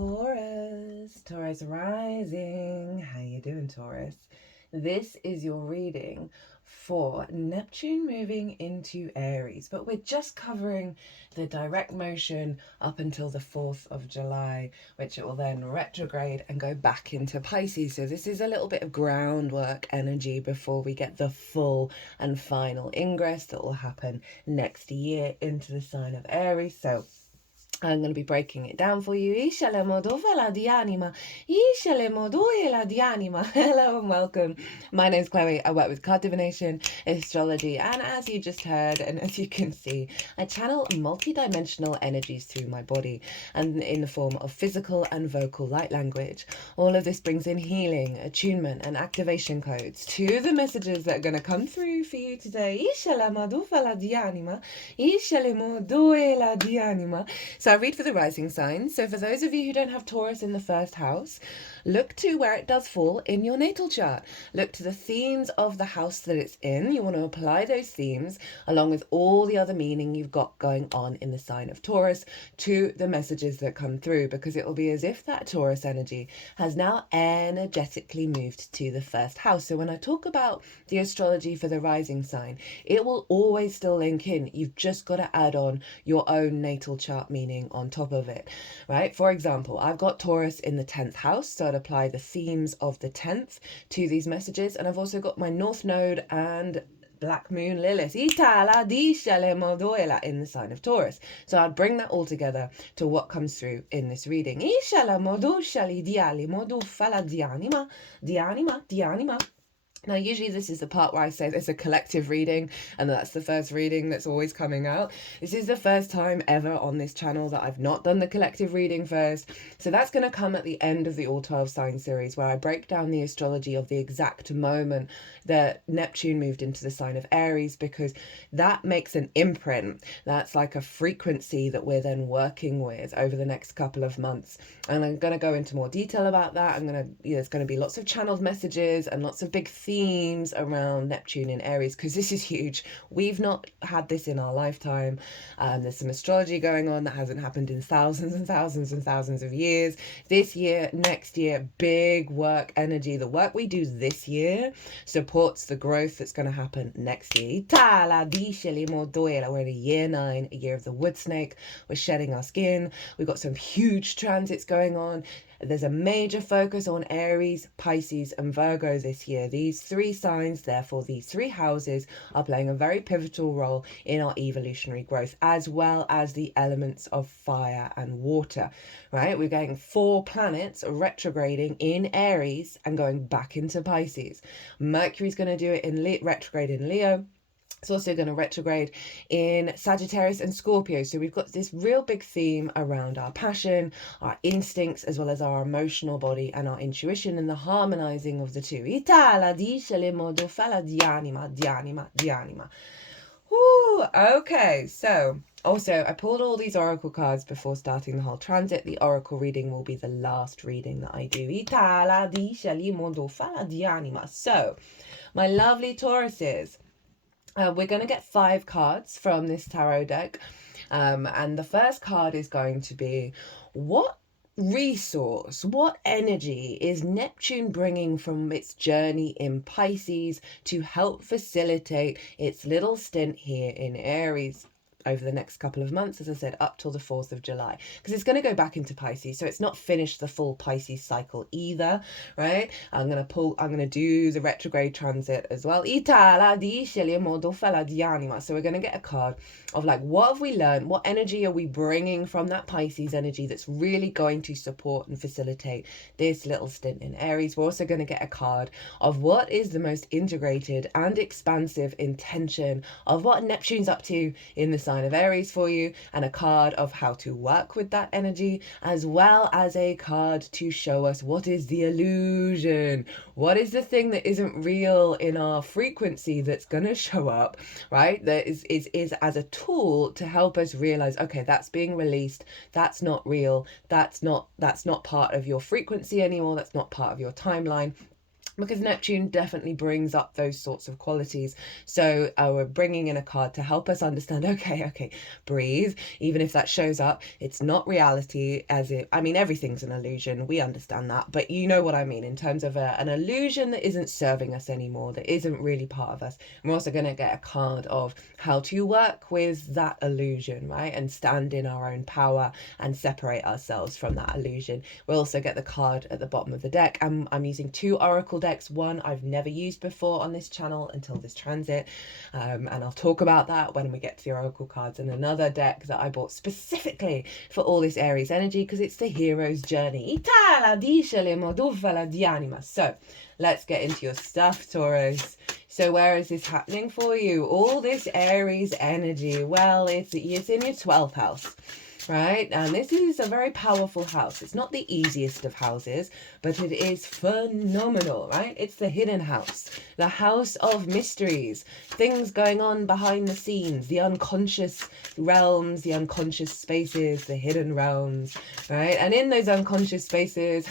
Taurus rising. How you doing, Taurus? This is your reading for Neptune moving into Aries, but we're just covering the direct motion up until the 4th of July, which it will then retrograde and go back into Pisces. So this is a little bit of groundwork energy before we get the full and final ingress that will happen next year into the sign of Aries. So I'm going to be breaking it down for you. Hello and welcome. My name's Chloe. I work with card divination, astrology, and as you just heard, and as you can see, I channel multi-dimensional energies through my body and in the form of physical and vocal light language. All of this brings in healing, attunement, and activation codes to the messages that are going to come through for you today. So I read for the rising signs. So for those of you who don't have Taurus in the first house, look to where it does fall in your natal chart. Look to the themes of the house that it's in. You want to apply those themes along with all the other meaning you've got going on in the sign of Taurus to the messages that come through, because it will be as if that Taurus energy has now energetically moved to the first house. So when I talk about the astrology for the rising sign, it will always still link in. You've just got to add on your own natal chart meaning on top of it, right? For example, I've got Taurus in the 10th house, so I'd apply the themes of the 10th to these messages. And I've also got my North Node and Black Moon Lilith in the sign of Taurus. So I'd bring that all together to what comes through in this reading. Now, usually this is the part where I say there's a collective reading, and that's the first reading that's always coming out. This is the first time ever on this channel that I've not done the collective reading first. So that's going to come at the end of the All 12 Sign series, where I break down the astrology of the exact moment that Neptune moved into the sign of Aries, because that makes an imprint. That's like a frequency that we're then working with over the next couple of months. And I'm going to go into more detail about that. There's going to be lots of channeled messages and lots of big themes around Neptune in Aries, because this is huge. We've not had this in our lifetime. There's some astrology going on that hasn't happened in thousands and thousands and thousands of years. This year, next year, big work energy. The work we do this year supports the growth that's going to happen next year. We're in a year 9, a year of the wood snake. We're shedding our skin. We've got some huge transits going on. There's a major focus on Aries, Pisces, and Virgo this year. These 3 signs, therefore these 3 houses, are playing a very pivotal role in our evolutionary growth, as well as the elements of fire and water, right? We're getting 4 planets retrograding in Aries and going back into Pisces. Mercury's going to do it in retrograde in Leo. It's also going to retrograde in Sagittarius and Scorpio. So we've got this real big theme around our passion, our instincts, as well as our emotional body and our intuition, and the harmonizing of the two. Ooh, okay, so also I pulled all these oracle cards before starting the whole transit. The oracle reading will be the last reading that I do. So, my lovely Tauruses, we're going to get 5 cards from this tarot deck, and the first card is going to be, what resource, what energy is Neptune bringing from its journey in Pisces to help facilitate its little stint here in Aries over the next couple of months, as I said, up till the 4th of July, because it's going to go back into Pisces, so it's not finished the full Pisces cycle either, right? I'm going to do the retrograde transit as well. So we're going to get a card of like, what have we learned? What energy are we bringing from that Pisces energy that's really going to support and facilitate this little stint in Aries? We're also going to get a card of what is the most integrated and expansive intention of what Neptune's up to in the sign of Aries for you, and a card of how to work with that energy, as well as a card to show us what is the illusion, what is the thing that isn't real in our frequency that's going to show up, right? That is as a tool to help us realize, okay, that's being released, that's not real, that's not part of your frequency anymore, that's not part of your timeline. because Neptune definitely brings up those sorts of qualities. So we're bringing in a card to help us understand, okay, breathe. Even if that shows up, it's not reality. I mean, everything's an illusion. We understand that. But you know what I mean in terms of an illusion that isn't serving us anymore, that isn't really part of us. We're also going to get a card of how to work with that illusion, right? And stand in our own power and separate ourselves from that illusion. We'll also get the card at the bottom of the deck. I'm using 2 Oracle decks. One I've never used before on this channel until this transit, and I'll talk about that when we get to the Oracle cards, and another deck that I bought specifically for all this Aries energy because it's the hero's journey. So let's get into your stuff, Taurus. So where is this happening for you? All this Aries energy. Well, it's in your 12th house. Right, and this is a very powerful house. It's not the easiest of houses, but it is phenomenal, right? It's the hidden house, the house of mysteries, things going on behind the scenes, the unconscious realms, the unconscious spaces, the hidden realms, right? And in those unconscious spaces,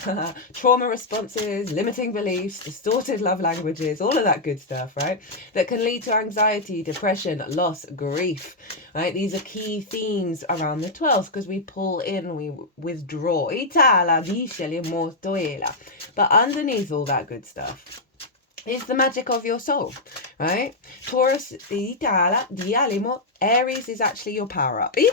trauma responses, limiting beliefs, distorted love languages, all of that good stuff, right? That can lead to anxiety, depression, loss, grief, right? These are key themes around the 12th because we pull in, we withdraw. But underneath all that good stuff is the magic of your soul, right? Taurus, Aries is actually your power up. And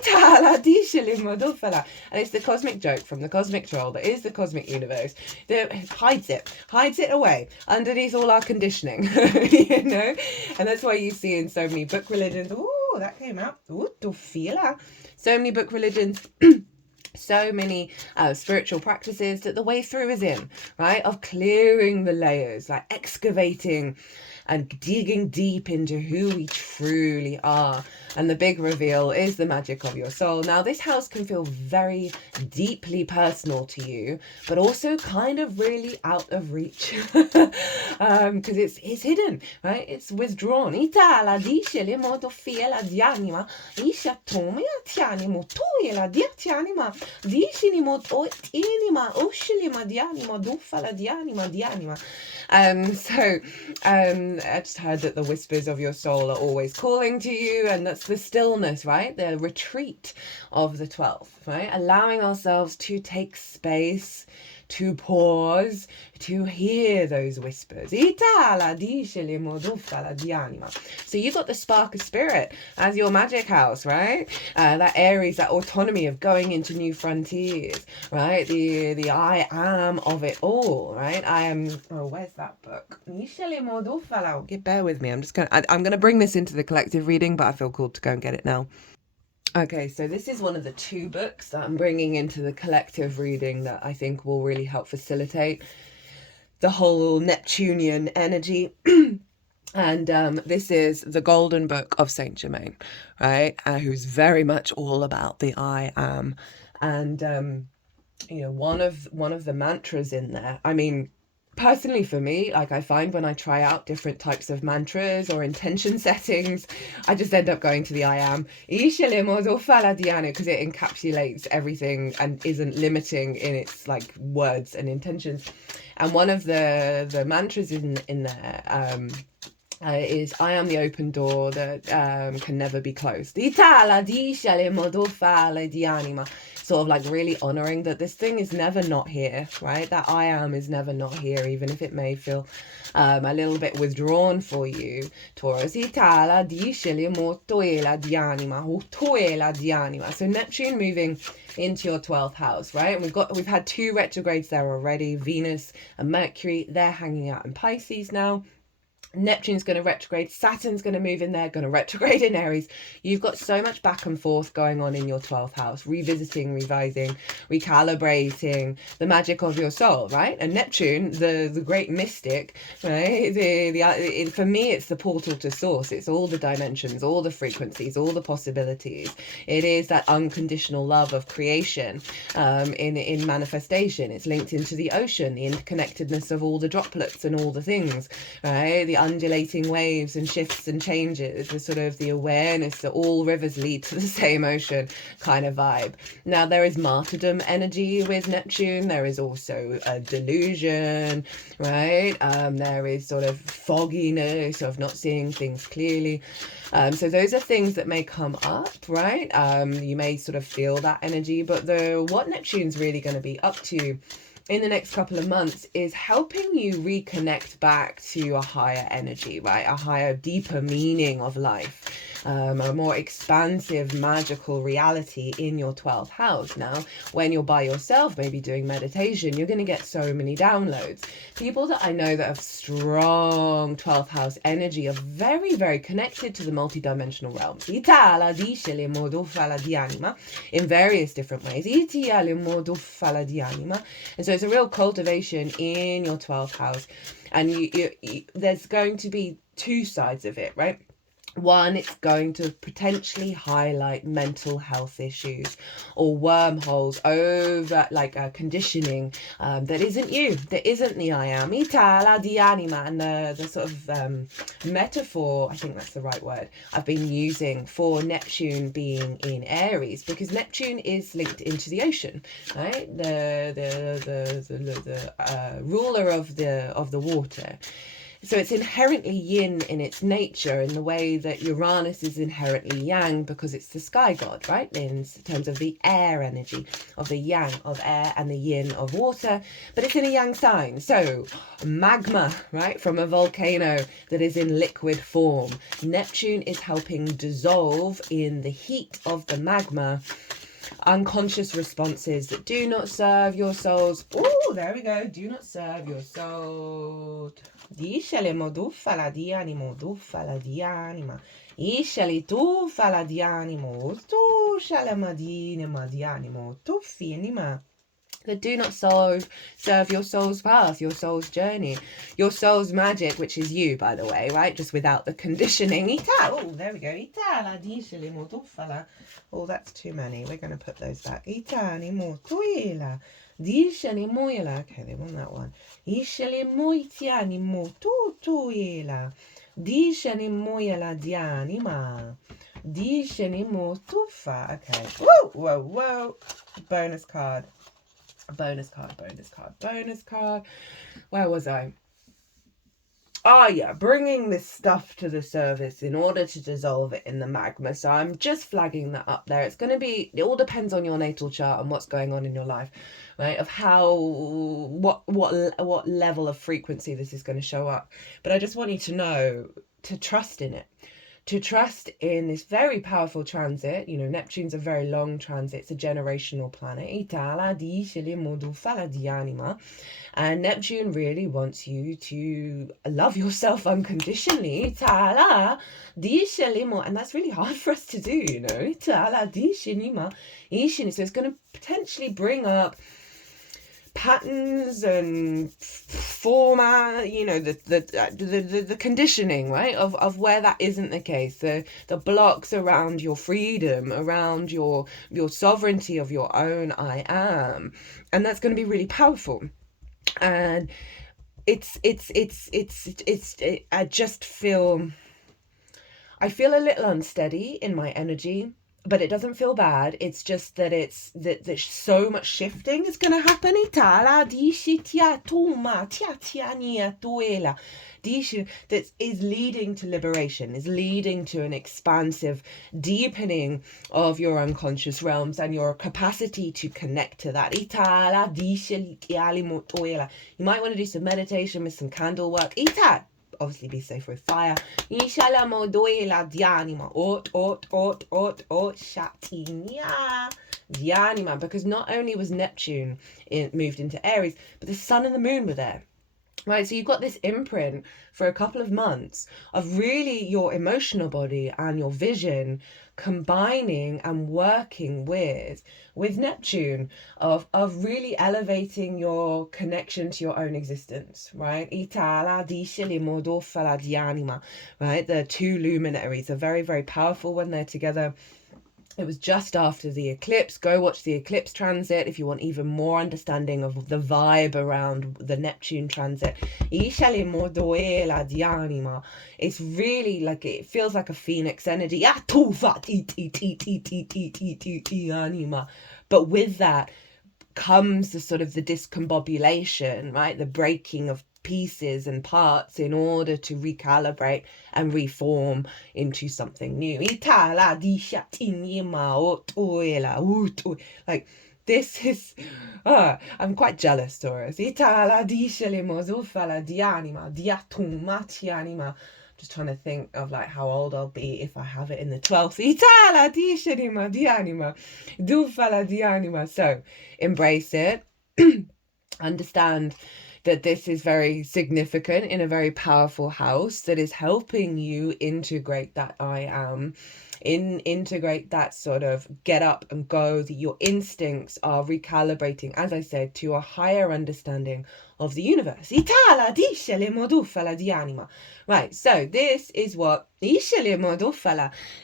it's the cosmic joke from the cosmic troll that is the cosmic universe that hides it away underneath all our conditioning, you know? And that's why you see in so many book religions, ooh, that came out, ooh, so many book religions, so many spiritual practices that the way through is in, right? Of clearing the layers, like excavating and digging deep into who we truly are. And the big reveal is the magic of your soul. Now, this house can feel very deeply personal to you, but also kind of really out of reach because it's hidden, right? It's withdrawn. I just heard that the whispers of your soul are always calling to you, and that's the stillness, right? The retreat of the 12th, right? Allowing ourselves to take space, to pause, to hear those whispers. So you've got the spark of spirit as your magic house, right? That Aries, that autonomy of going into new frontiers, right? The I am of it all, right? I am, oh, where's that book? Bear with me. I'm gonna bring this into the collective reading, but I feel called to go and get it now. Okay, so this is one of the 2 books that I'm bringing into the collective reading that I think will really help facilitate the whole Neptunian energy. And this is the Golden Book of Saint Germain, right? Who's very much all about the I am. And, you know, one of the mantras in there, I mean, personally for me, like I find when I try out different types of mantras or intention settings, I just end up going to the I am, because it encapsulates everything and isn't limiting in its like words and intentions. And one of the mantras in there is I am the open door that can never be closed. Sort of like really honoring that this thing is never not here, right? That I am is never not here, even if it may feel a little bit withdrawn for you, Taurus. So Neptune moving into your 12th house, right? And we've had 2 retrogrades there already. Venus and Mercury, they're hanging out in Pisces now. Neptune's going to retrograde, Saturn's going to move in there, going to retrograde in Aries. You've got so much back and forth going on in your 12th house, revisiting, revising, recalibrating the magic of your soul, right? And Neptune, the great mystic, right? For me, it's the portal to source. It's all the dimensions, all the frequencies, all the possibilities. It is that unconditional love of creation in manifestation. It's linked into the ocean, the interconnectedness of all the droplets and all the things, right? The undulating waves and shifts and changes, the sort of the awareness that all rivers lead to the same ocean kind of vibe. Now, there is martyrdom energy with Neptune. There is also a delusion, right? There is sort of fogginess of not seeing things clearly. So those are things that may come up, right? You may sort of feel that energy, but what Neptune's really going to be up to in the next couple of months is helping you reconnect back to a higher energy, right? A higher, deeper meaning of life, a more expansive, magical reality in your 12th house. Now, when you're by yourself, maybe doing meditation, you're going to get so many downloads. People that I know that have strong 12th house energy are very, very connected to the multidimensional realms. In various different ways. And so it's a real cultivation in your 12th house. And there's going to be two sides of it, right? One, it's going to potentially highlight mental health issues or wormholes over conditioning that isn't you, that isn't the I am. Itala di anima, and the sort of metaphor, I think that's the right word, I've been using for Neptune being in Aries, because Neptune is linked into the ocean, right? The ruler of the water. So it's inherently yin in its nature, in the way that Uranus is inherently yang, because it's the sky god, right? In terms of the air energy, of the yang of air and the yin of water, but it's in a yang sign. So magma, right, from a volcano that is in liquid form. Neptune is helping dissolve in the heat of the magma unconscious responses that do not serve your souls. Oh, there we go. Do not serve your soul. Discele modufala di animo, dufala di anima. Isceli tu fala di animo, tu shalamadine ma di animo, tu finima. That do not serve your soul's path, your soul's journey, your soul's magic, which is you, by the way, right? Just without the conditioning. Oh, there we go. Itala discele modufala. Oh, that's too many. We're going to put those back. Itani motuila. Discele moila. Okay, they want that one. Iscele moitiani motuila. Discele moila dianima. Discele motufa. Okay. Whoa, whoa, whoa. Bonus card. Bonus card, bonus card, bonus card. Where was I? Oh yeah, bringing this stuff to the surface in order to dissolve it in the magma. So I'm just flagging that up there. It's going to be, it all depends on your natal chart and what's going on in your life, right? Of how, what level of frequency this is going to show up. But I just want you to know, to trust in it. To trust in this very powerful transit. You know, Neptune's a very long transit. It's a generational planet. And Neptune really wants you to love yourself unconditionally. And that's really hard for us to do, you know. So it's going to potentially bring up patterns and format, you know, the conditioning, right, of where that isn't the case, the blocks around your freedom, around your sovereignty of your own I am, and that's going to be really powerful. And I just feel a little unsteady in my energy. But it doesn't feel bad. It's just that there's so much shifting is going to happen. That is leading to liberation, is leading to an expansive deepening of your unconscious realms and your capacity to connect to that. You might want to do some meditation with some candle work. Obviously be safe with fire. Because not only was Neptune moved into Aries, but the sun and the moon were there. Right, so you've got this imprint for a couple of months of really your emotional body and your vision combining and working with Neptune, of really elevating your connection to your own existence, right? Right, the two luminaries are very, very powerful when they're together. It was just after the eclipse. Go watch the eclipse transit if you want even more understanding of the vibe around the Neptune transit. It's really like, it feels like a phoenix energy. But with that comes the sort of the discombobulation, right? The breaking of pieces and parts in order to recalibrate and reform into something new. Like, this is, I'm quite jealous, Taurus. Just trying to think of like how old I'll be if I have it in the 12th. So embrace it. Understand that this is very significant in a very powerful house that is helping you integrate that I am, integrate that sort of get up and go, that your instincts are recalibrating, as I said, to a higher understanding of the universe. Right, so this is what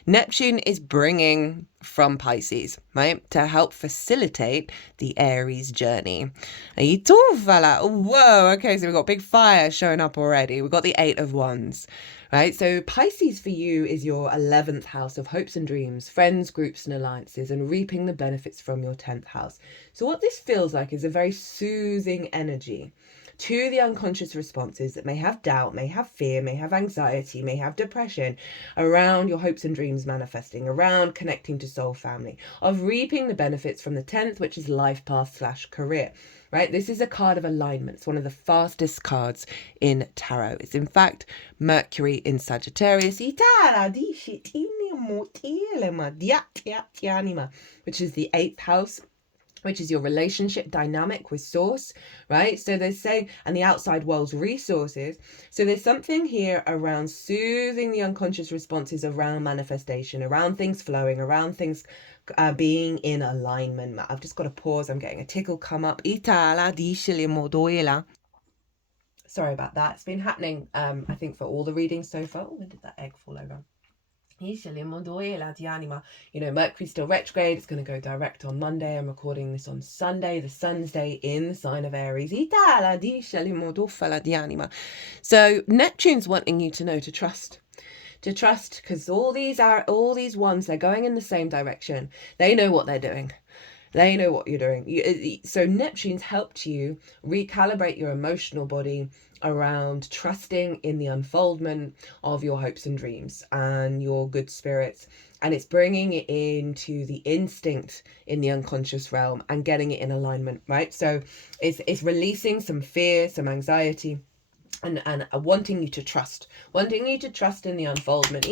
Neptune is bringing from Pisces, right, to help facilitate the Aries journey. Whoa, okay, so we've got big fire showing up already. We've got the 8 of Wands, right? So Pisces for you is your 11th house of hopes and dreams, friends, groups and alliances, and reaping the benefits from your 10th house. So what this feels like is a very soothing energy to the unconscious responses that may have doubt, may have fear, may have anxiety, may have depression around your hopes and dreams manifesting, around connecting to soul family, of reaping the benefits from the 10th, which is life path / career, right? This is a card of alignment. It's one of the fastest cards in tarot. It's in fact Mercury in Sagittarius, which is the 8th house, which is your relationship dynamic with source, right? So they say, and the outside world's resources. So there's something here around soothing the unconscious responses around manifestation, around things flowing, around things being in alignment. I've just got to pause. I'm getting a tickle come up. Sorry about that. It's been happening, I think, for all the readings so far. Oh, when did that egg fall over? You know, Mercury's still retrograde. It's going to go direct on Monday. I'm recording this on Sunday, the Sun's day in the sign of Aries. So Neptune's wanting you to know to trust, because all these ones, they're going in the same direction. They know what they're doing. They know what you're doing. So Neptune's helped you recalibrate your emotional body around trusting in the unfoldment of your hopes and dreams and your good spirits. And it's bringing it into the instinct in the unconscious realm and getting it in alignment, right? So it's releasing some fear, some anxiety, and wanting you to trust in the unfoldment.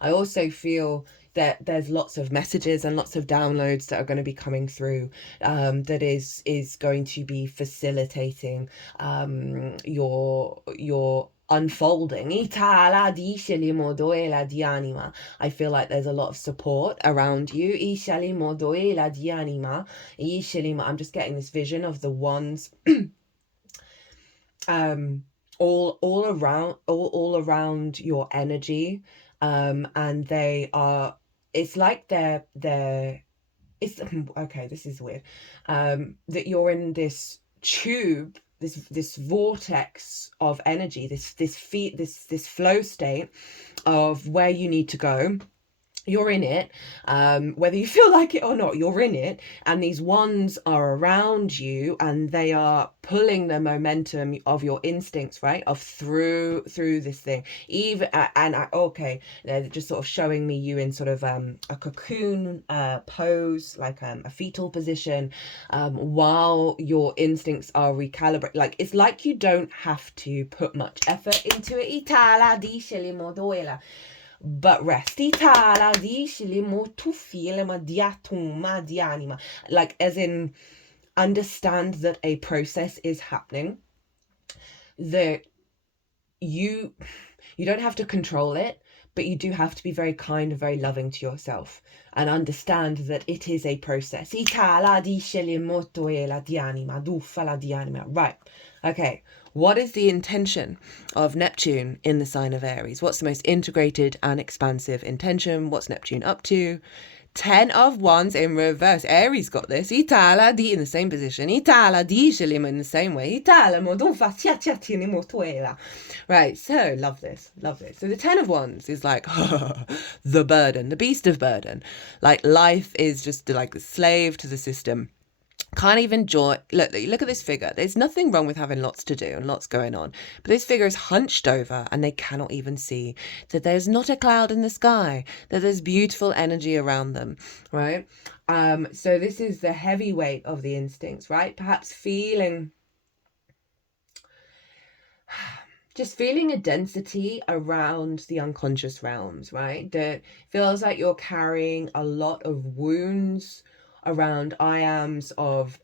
I also feel that there's lots of messages and lots of downloads that are going to be coming through, that is going to be facilitating your unfolding. I feel like there's a lot of support around you. I'm just getting this vision of the wands all around your energy, and they are, it's like it's okay, this is weird, that you're in this tube, this vortex of energy, this flow state of where you need to go. You're in it, whether you feel like it or not, you're in it, and these wands are around you and they are pulling the momentum of your instincts, right, of through this thing, even okay, they're just sort of showing me you in sort of a cocoon pose, like a fetal position, while your instincts are recalibrated. Like, it's like you don't have to put much effort into it, but rest. Like, as in, understand that a process is happening, that you don't have to control it, but you do have to be very kind and very loving to yourself and understand that it is a process. Right, okay, What is the intention of Neptune in the sign of Aries? What's the most integrated and expansive intention? What's Neptune up to? 10 of Wands in reverse. Aries got this. Itala di in the same position. Itala di Shalim in the same way. Itala modufa tiatiatini motuela. Right, so love this. Love this. So the 10 of Wands is like the burden, the beast of burden. Like life is just like the slave to the system. Can't even enjoy. Look at this figure. There's nothing wrong with having lots to do and lots going on, but this figure is hunched over and they cannot even see that there's not a cloud in the sky, that there's beautiful energy around them, right? So this is the heavy weight of the instincts, right? Perhaps just feeling a density around the unconscious realms, right? That feels like you're carrying a lot of wounds around I ams of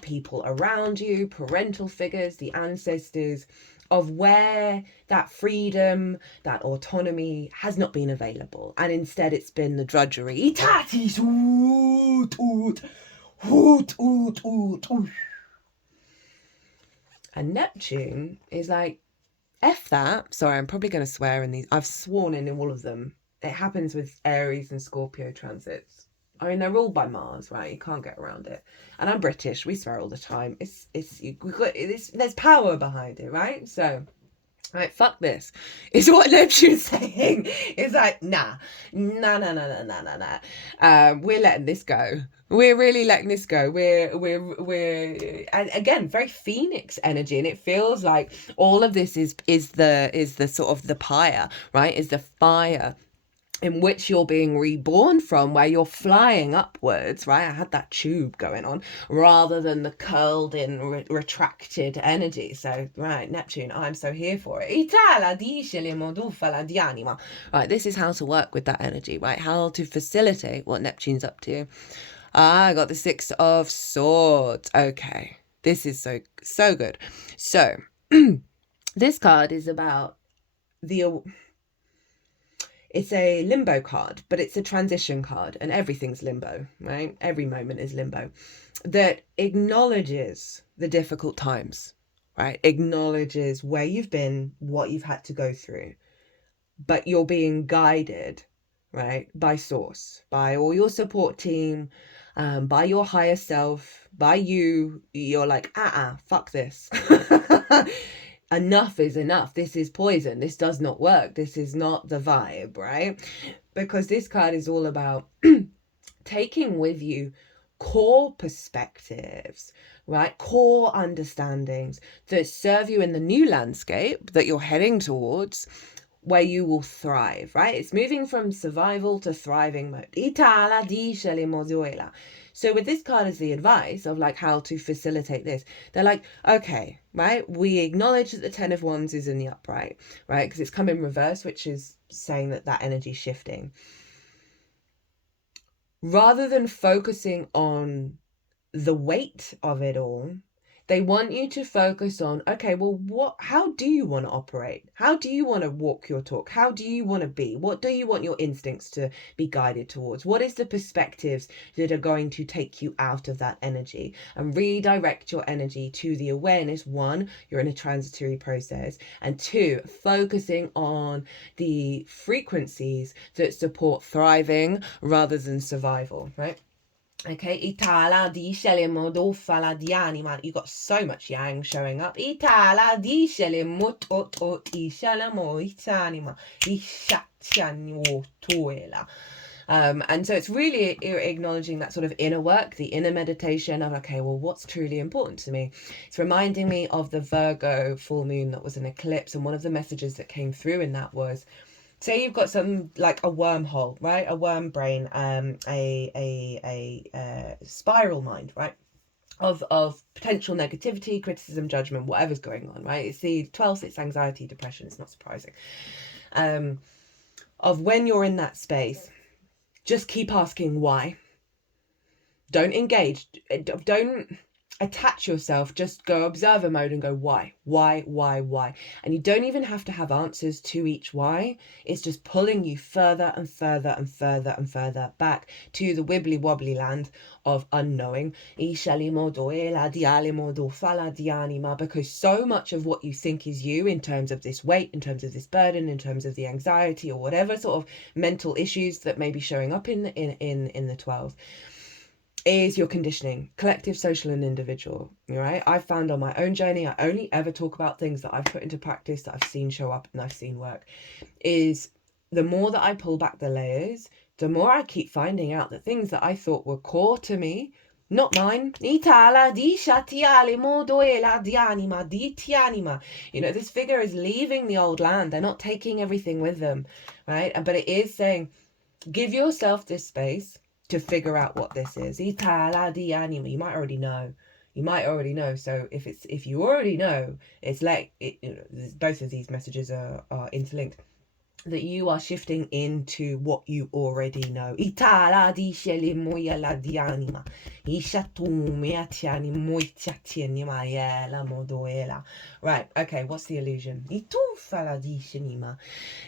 people around you, parental figures, the ancestors, of where that freedom, that autonomy has not been available. And instead it's been the drudgery. And Neptune is like, F that. Sorry, I'm probably going to swear in these. I've sworn in all of them. It happens with Aries and Scorpio transits. I mean, they're ruled by Mars, right? You can't get around it. And I'm British. We swear all the time. There's power behind it, right? So, right, fuck this. Is what Neptune's saying. It's like, nah. We're letting this go. We're really letting this go. We're and again, very Phoenix energy, and it feels like all of this is the sort of the pyre, right? Is the fire in which you're being reborn from, where you're flying upwards, right? I had that tube going on rather than the curled in retracted energy. So, right, Neptune, I'm so here for it. Right, this is how to work with that energy, right? How to facilitate what Neptune's up to. I got the 6 of Swords. Okay, this is so good. So, this card is about it's a limbo card, but it's a transition card, and everything's limbo, right? Every moment is limbo. That acknowledges the difficult times, right? Acknowledges where you've been, what you've had to go through, but you're being guided, right? By source, by all your support team, by your higher self, by you. You're like, fuck this. Enough is enough. This is poison. This does not work. This is not the vibe, right? Because this card is all about taking with you core perspectives, right? Core understandings that serve you in the new landscape that you're heading towards, where you will thrive, right? It's moving from survival to thriving mode. So with this card as the advice of like how to facilitate this, they're like, okay, right? We acknowledge that the 10 of Wands is in the upright, right? Because it's come in reverse, which is saying that energy shifting. Rather than focusing on the weight of it all, they want you to focus on, okay, well, how do you want to operate? How do you want to walk your talk? How do you want to be? What do you want your instincts to be guided towards? What is the perspectives that are going to take you out of that energy and redirect your energy to the awareness? 1, you're in a transitory process, and 2, focusing on the frequencies that support thriving rather than survival, right? Okay, Itala disce modofala di anima. You got so much yang showing up. Itala disce motot ishalamo itanima ishatyaniotuela. And so it's really acknowledging that sort of inner work, the inner meditation of, okay, well, what's truly important to me? It's reminding me of the Virgo full moon that was an eclipse, and one of the messages that came through in that was, say you've got some, like a wormhole, right? A worm brain, a spiral mind, right? Of potential negativity, criticism, judgment, whatever's going on, right? It's the 12th, it's anxiety, depression, it's not surprising. Of when you're in that space, just keep asking why. Don't engage. Don't attach yourself, just go observer mode and go, why? And you don't even have to have answers to each why. It's just pulling you further and further and further and further back to the wibbly wobbly land of unknowing. Because so much of what you think is you, in terms of this weight, in terms of this burden, in terms of the anxiety or whatever sort of mental issues that may be showing up in the 12, is your conditioning, collective, social, and individual. Right? I've found on my own journey, I only ever talk about things that I've put into practice, that I've seen show up and I've seen work. Is the more that I pull back the layers, the more I keep finding out that things that I thought were core to me, not mine. You know, this figure is leaving the old land. They're not taking everything with them, right? But it is saying, give yourself this space to figure out what this is. You might already know. So if you already know, it's like both of these messages are interlinked, that you are shifting into what you already know. Right, okay, what's the illusion?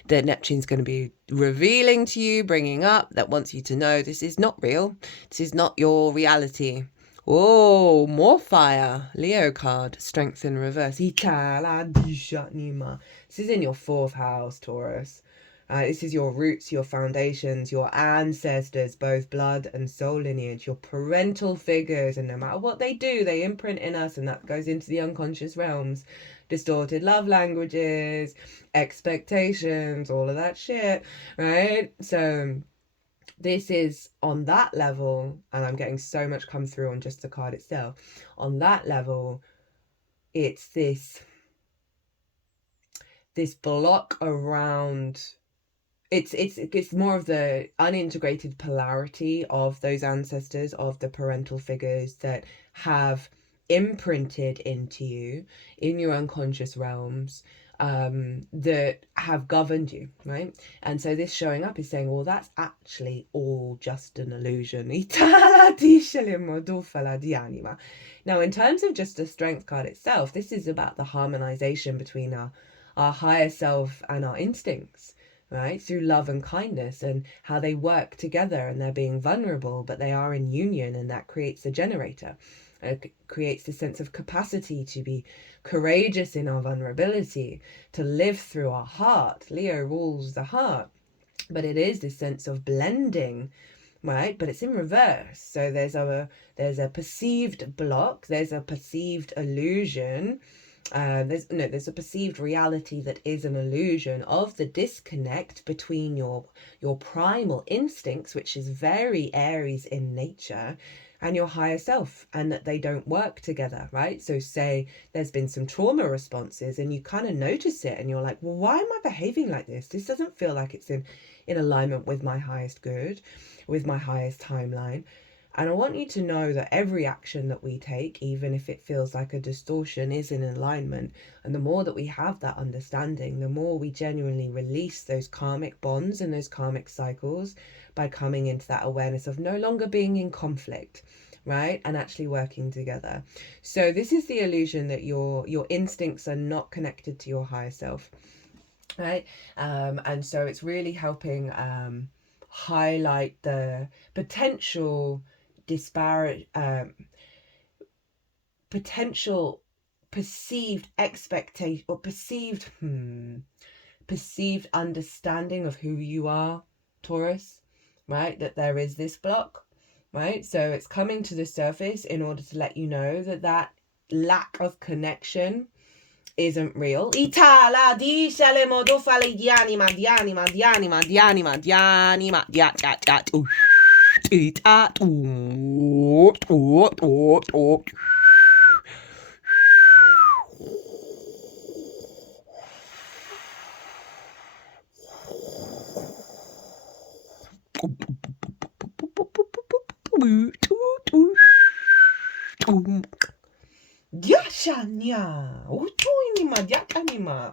That Neptune's going to be revealing to you, bringing up, that wants you to know this is not real. This is not your reality. Oh, more fire. Leo card, strength in reverse. This is in your 4th house, Taurus. This is your roots, your foundations, your ancestors, both blood and soul lineage, your parental figures, and no matter what they do, they imprint in us, and that goes into the unconscious realms. Distorted love languages, expectations, all of that shit, right? So this is on that level, and I'm getting so much come through on just the card itself. On that level, it's this block around. It's more of the unintegrated polarity of those ancestors, of the parental figures that have imprinted into you in your unconscious realms, that have governed you, right? And so this showing up is saying, well, that's actually all just an illusion. Now, in terms of just the strength card itself, this is about the harmonization between our higher self and our instincts, right? Through love and kindness, and how they work together, and they're being vulnerable, but they are in union, and that creates a generator. It creates a sense of capacity to be courageous in our vulnerability, to live through our heart. Leo rules the heart, but it is this sense of blending, right? But it's in reverse. So there's a perceived block, there's a perceived illusion. There's a perceived reality that is an illusion of the disconnect between your primal instincts, which is very Aries in nature, and your higher self, and that they don't work together, right? So say there's been some trauma responses and you kind of notice it and you're like, well, why am I behaving like this? This doesn't feel like it's in alignment with my highest good, with my highest timeline. And I want you to know that every action that we take, even if it feels like a distortion, is in alignment. And the more that we have that understanding, the more we genuinely release those karmic bonds and those karmic cycles by coming into that awareness of no longer being in conflict, right? And actually working together. So this is the illusion that your instincts are not connected to your higher self, right? And so it's really helping highlight the potential disparate, potential perceived expectation, or perceived understanding of who you are, Taurus, right? That there is this block, right? So it's coming to the surface in order to let you know that that lack of connection isn't real.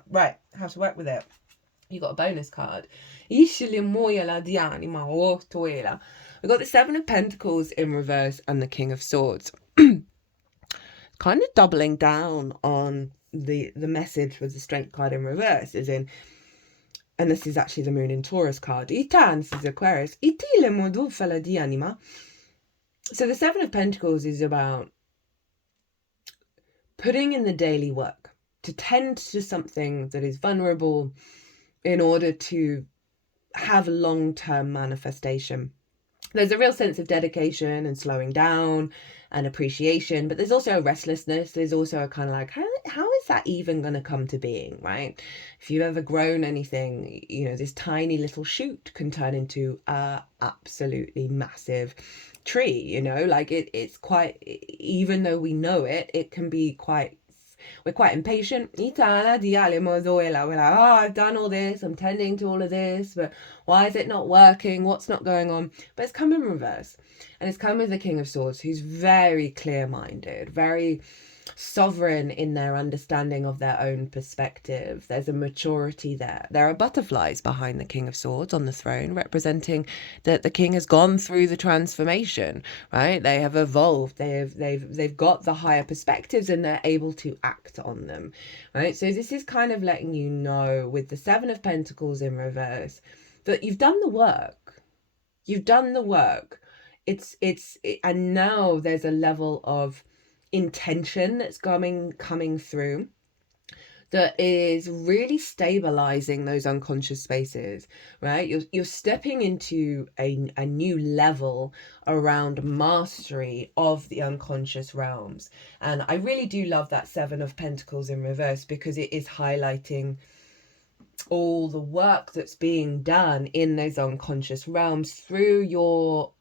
Right, how to work with it. You got a bonus card. We got the 7 of Pentacles in reverse and the King of Swords. kind of doubling down on the message with the Strength card in reverse, as in, and this is actually the Moon in Taurus card. Itan, this is Aquarius. Iti le modu fala di anima. So the Seven of Pentacles is about putting in the daily work to tend to something that is vulnerable in order to have long-term manifestation. There's a real sense of dedication and slowing down and appreciation, but there's also a restlessness. There's also a kind of like, how is that even going to come to being, right? If you've ever grown anything, you know, this tiny little shoot can turn into a absolutely massive tree, you know, like it's quite, even though we know it, it can be quite, we're quite impatient. Oh, I've done all this, I'm tending to all of this, but why is it not working? What's not going on? But it's come in reverse. And it's come with the King of Swords, who's very clear-minded, very sovereign in their understanding of their own perspective. There's a maturity there. There are butterflies behind the King of Swords on the throne, representing that the king has gone through the transformation, right? They have evolved. They've got the higher perspectives and they're able to act on them, right? So this is kind of letting you know, with the Seven of Pentacles in reverse, that you've done the work. You've done the work. And now there's a level of intention that's coming through that is really stabilizing those unconscious spaces, right? You're stepping into a new level around mastery of the unconscious realms. And I really do love that Seven of Pentacles in reverse, because it is highlighting all the work that's being done in those unconscious realms through your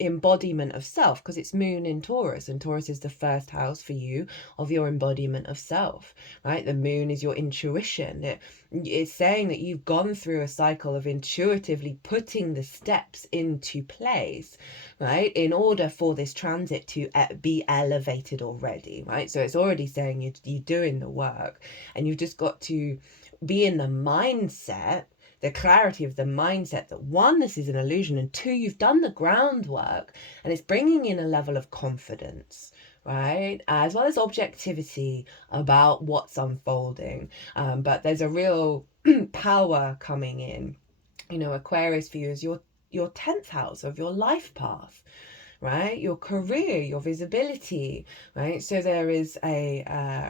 embodiment of self, because it's Moon in Taurus, and Taurus is the first house for you of your embodiment of self, right? The Moon is your intuition. It's saying that you've gone through a cycle of intuitively putting the steps into place, right, in order for this transit to be elevated already, right? So it's already saying you're doing the work, and you've just got to be in the mindset, the clarity of the mindset that, one, this is an illusion, and two, you've done the groundwork, and it's bringing in a level of confidence, right, as well as objectivity about what's unfolding. But there's a real power coming in. You know, Aquarius for you is your 10th house of your life path, right? Your career, your visibility, right? So there is a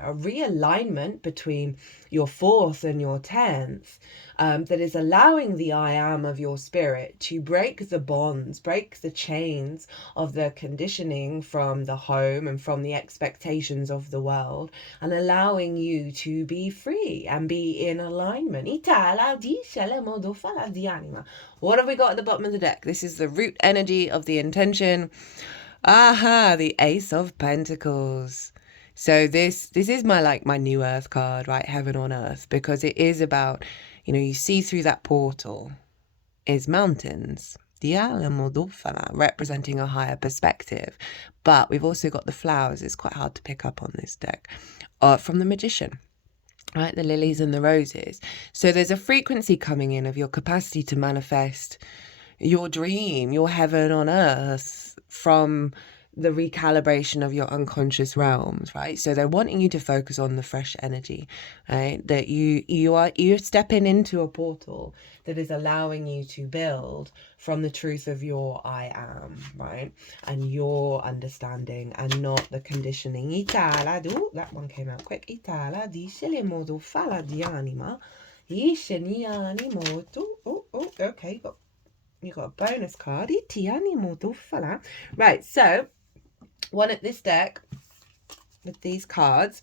realignment between your 4th and your 10th that is allowing the I am of your spirit to break the bonds, break the chains of the conditioning from the home and from the expectations of the world, and allowing you to be free and be in alignment. What have we got at the bottom of the deck? This is the root energy of the intention. Aha, the Ace of Pentacles. So this is my new earth card, right? Heaven on earth, because it is about, you know, you see through that portal is mountains, representing a higher perspective. But we've also got the flowers. It's quite hard to pick up on this deck, from the Magician, right? The lilies and the roses. So there's a frequency coming in of your capacity to manifest your dream, your heaven on earth, from the recalibration of your unconscious realms, right? So they're wanting you to focus on the fresh energy, right? That you're stepping into a portal that is allowing you to build from the truth of your I am, right? And your understanding, and not the conditioning. That one came out quick. Okay, you got a bonus card. Right, so one at this deck with these cards.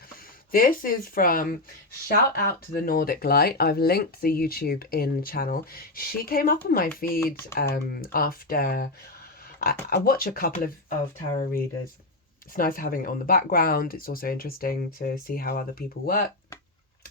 This is from, shout out to the Nordic Light. I've linked the YouTube in the channel. She came up on my feed after I watch a couple of tarot readers. It's nice having it on the background. It's also interesting to see how other people work.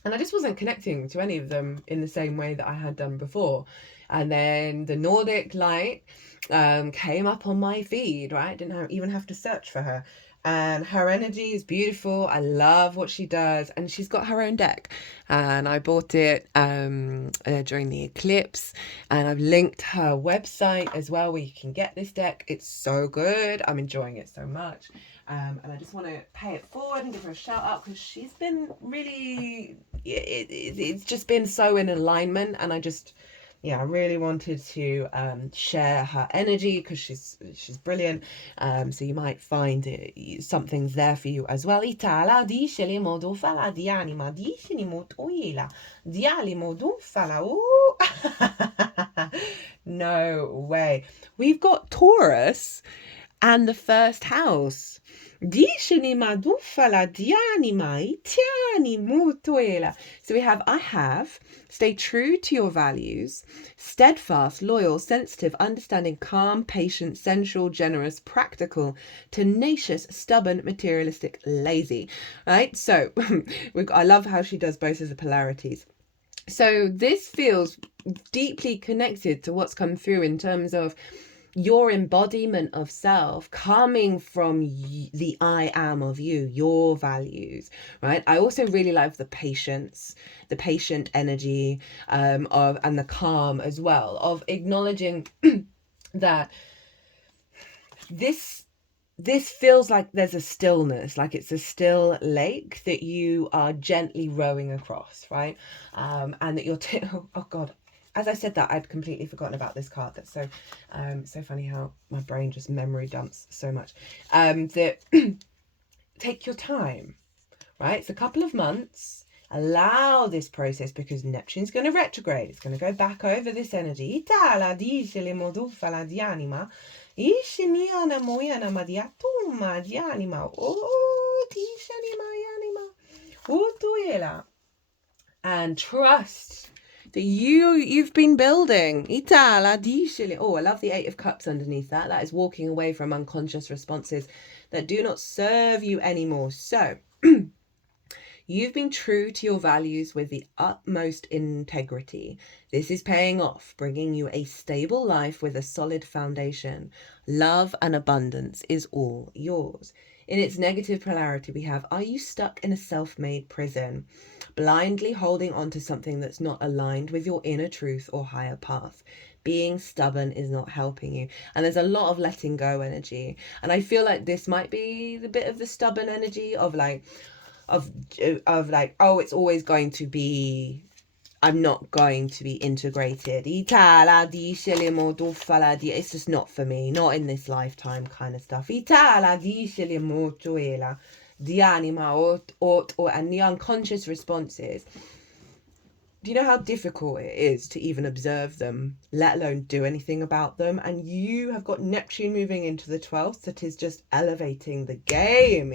And I just wasn't connecting to any of them in the same way that I had done before. And then the Nordic Light came up on my feed, right? Didn't even have to search for her. And her energy is beautiful. I love what she does. And she's got her own deck. And I bought it during the eclipse. And I've linked her website as well, where you can get this deck. It's so good. I'm enjoying it so much. And I just want to pay it forward and give her a shout out because she's been really, it's just been so in alignment. And I really wanted to share her energy because she's brilliant. So you might find something's there for you as well. Itala dice le modo fala di anima dice ni motoila diali modo fala. No way. We've got Taurus and the first house. So we have, I have, stay true to your values, steadfast, loyal, sensitive, understanding, calm, patient, sensual, generous, practical, tenacious, stubborn, materialistic, lazy. Right? So I love how she does both of the polarities. So this feels deeply connected to what's come through in terms of your embodiment of self coming from the I am of you, your values, right? I also really love the patience, the patient energy and the calm as well, of acknowledging that this feels like there's a stillness, like it's a still lake that you are gently rowing across, right? And that you're oh God. As I said that, I'd completely forgotten about this card. That's so funny how my brain just memory dumps so much. That take your time, right? It's a couple of months. Allow this process because Neptune's going to retrograde. It's going to go back over this energy. And trust that you've been building. Oh, I love the 8 of Cups underneath that. That is walking away from unconscious responses that do not serve you anymore. So you've been true to your values with the utmost integrity. This is paying off, bringing you a stable life with a solid foundation. Love and abundance is all yours. In its negative polarity, we have, are you stuck in a self-made prison, blindly holding on to something that's not aligned with your inner truth or higher path? Being stubborn is not helping you. And there's a lot of letting go energy. And I feel like this might be the bit of the stubborn energy of like, oh, it's always going to be, I'm not going to be integrated. It's just not for me, not in this lifetime kind of stuff. And the unconscious responses. Do you know how difficult it is to even observe them, let alone do anything about them? And you have got Neptune moving into the 12th that is just elevating the game.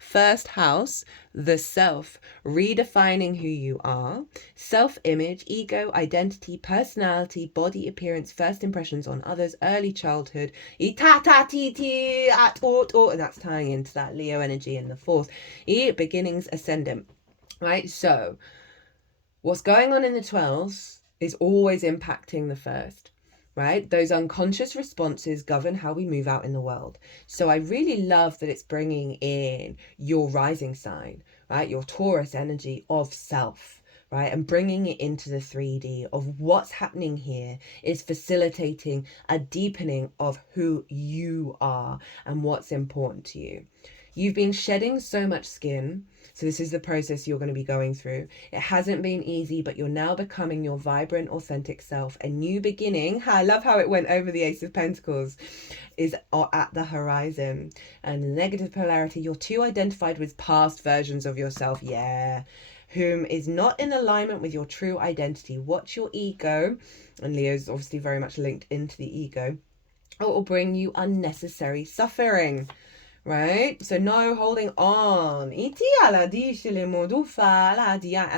First house, the self, redefining who you are, self-image, ego, identity, personality, body appearance, first impressions on others, early childhood, and that's tying into that Leo energy in the 4th, beginnings, ascendant. Right, so what's going on in the 12th is always impacting the 1st, right? Those unconscious responses govern how we move out in the world. So I really love that it's bringing in your rising sign, right? Your Taurus energy of self, right? And bringing it into the 3D of what's happening here is facilitating a deepening of who you are and what's important to you. You've been shedding so much skin. So this is the process you're going to be going through. It hasn't been easy, but you're now becoming your vibrant, authentic self. A new beginning. I love how it went over the Ace of Pentacles is at the horizon. And the negative polarity, you're too identified with past versions of yourself. Yeah. Whom is not in alignment with your true identity. Watch your ego. And Leo's obviously very much linked into the ego. It will bring you unnecessary suffering. Right? So no holding on. And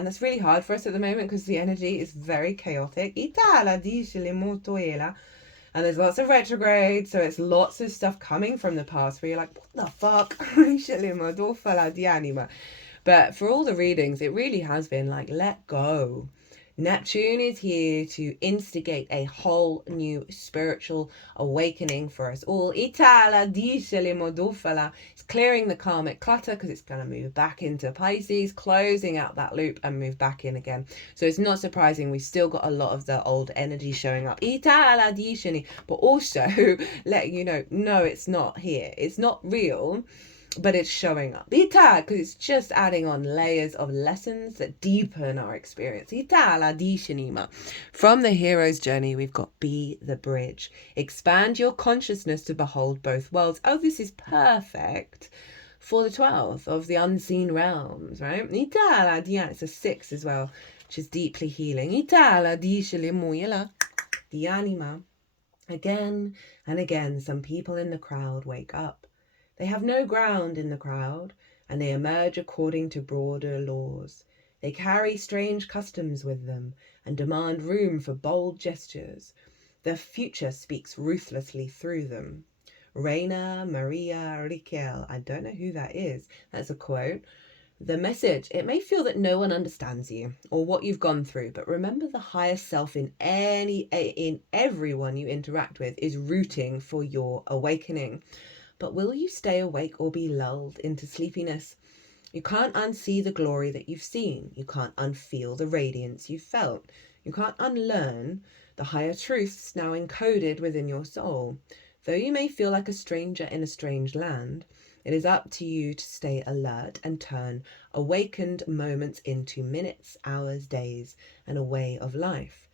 that's really hard for us at the moment because the energy is very chaotic. And there's lots of retrograde, so it's lots of stuff coming from the past where you're like, what the fuck? But for all the readings, it really has been like, let go. Neptune is here to instigate a whole new spiritual awakening for us all. It's clearing the karmic clutter because it's going to move back into Pisces, closing out that loop and move back in again. So it's not surprising we've still got a lot of the old energy showing up. But also letting you know, no, it's not here. It's not real. But it's showing up. Because it's just adding on layers of lessons that deepen our experience. From the hero's journey, we've got be the bridge. Expand your consciousness to behold both worlds. Oh, this is perfect for the 12th of the unseen realms, right? It's a 6 as well, which is deeply healing. The anima. Again and again, some people in the crowd wake up. They have no ground in the crowd, and they emerge according to broader laws. They carry strange customs with them, and demand room for bold gestures. The future speaks ruthlessly through them. Reina Maria Riquel, I don't know who that is. That's a quote. The message, it may feel that no one understands you or what you've gone through, but remember the higher self in everyone you interact with is rooting for your awakening. But will you stay awake or be lulled into sleepiness? You can't unsee the glory that you've seen. You can't unfeel the radiance you've felt. You can't unlearn the higher truths now encoded within your soul. Though you may feel like a stranger in a strange land, it is up to you to stay alert and turn awakened moments into minutes, hours, days, and a way of life.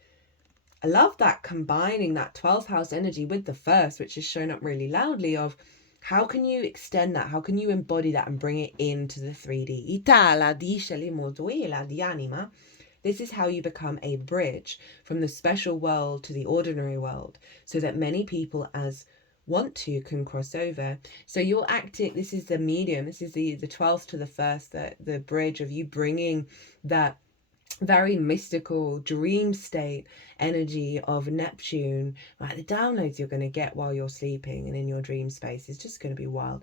I love that, combining that 12th house energy with the first, which is shown up really loudly, of how can you extend that? How can you embody that and bring it into the 3D? This is how you become a bridge from the special world to the ordinary world, so that many people as want to can cross over. So you're acting, this is the medium, this is the 12th to the 1st, the bridge of you bringing that very mystical dream state energy of Neptune, right? The downloads you're going to get while you're sleeping and in your dream space is just going to be wild.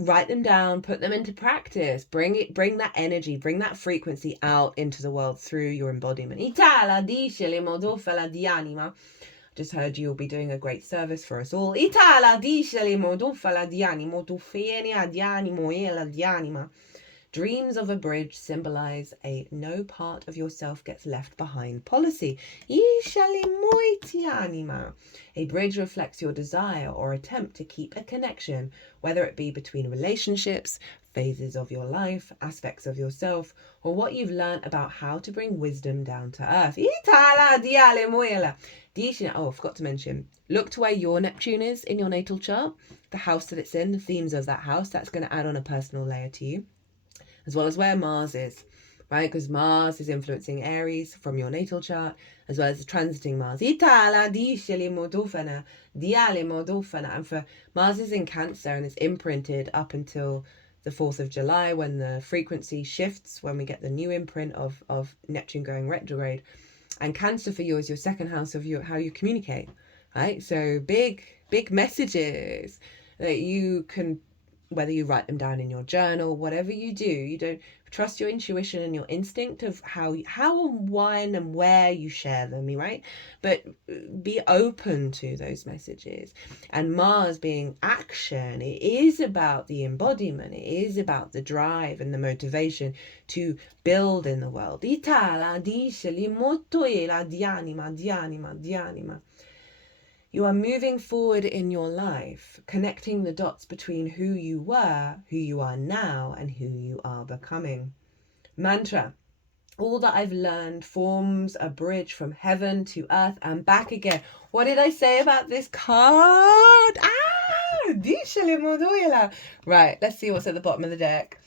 Write them down, put them into practice, bring that energy, bring that frequency out into the world through your embodiment. Just heard you'll be doing a great service for us all. Dreams of a bridge symbolize a no part of yourself gets left behind policy. A bridge reflects your desire or attempt to keep a connection, whether it be between relationships, phases of your life, aspects of yourself, or what you've learned about how to bring wisdom down to earth. Oh, I forgot to mention, look to where your Neptune is in your natal chart, the house that it's in, the themes of that house. That's going to add on a personal layer to you, as well as where Mars is, right? Because Mars is influencing Aries from your natal chart, as well as the transiting Mars. And for Mars is in Cancer and it's imprinted up until the 4th of July when the frequency shifts, when we get the new imprint of Neptune going retrograde. And Cancer for you is your second house of how you communicate, right? So big messages that you can, whether you write them down in your journal, whatever you do, you don't trust your intuition and your instinct of how and when and where you share them, right? But be open to those messages. And Mars being action, it is about the embodiment. It is about the drive and the motivation to build in the world. You are moving forward in your life, connecting the dots between who you were, who you are now, and who you are becoming. Mantra. All that I've learned forms a bridge from heaven to earth and back again. What did I say about this card? Right, let's see what's at the bottom of the deck.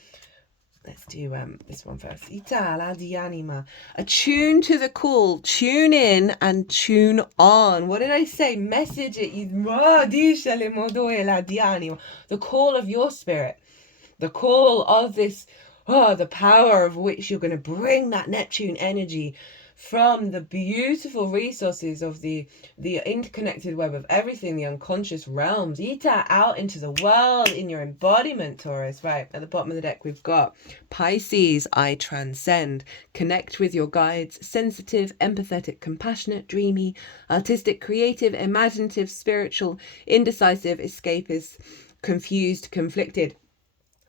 Let's do this one first. Itala di anima. Attune to the call. Tune in and tune on. What did I say? Message it. The call of your spirit. The call of this, the power of which you're going to bring that Neptune energy from the beautiful resources of the interconnected web of everything, the unconscious realms. Ita, out into the world in your embodiment, Taurus. Right, at the bottom of the deck we've got Pisces, I transcend. Connect with your guides, sensitive, empathetic, compassionate, dreamy, artistic, creative, imaginative, spiritual, indecisive, escapist, confused, conflicted.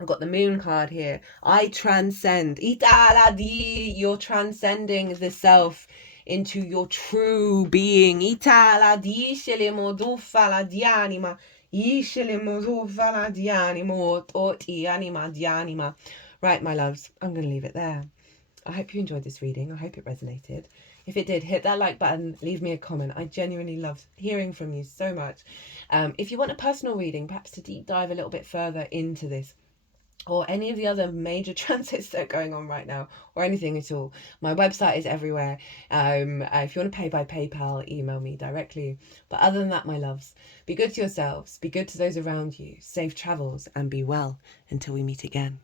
I've got the moon card here. I transcend. You're transcending the self into your true being. Right, my loves, I'm going to leave it there. I hope you enjoyed this reading. I hope it resonated. If it did, hit that like button, leave me a comment. I genuinely love hearing from you so much. If you want a personal reading, perhaps to deep dive a little bit further into this, or any of the other major transits that are going on right now, or anything at all, my website is everywhere. If you want to pay by PayPal, email me directly. But other than that, my loves, be good to yourselves, be good to those around you, safe travels, and be well until we meet again.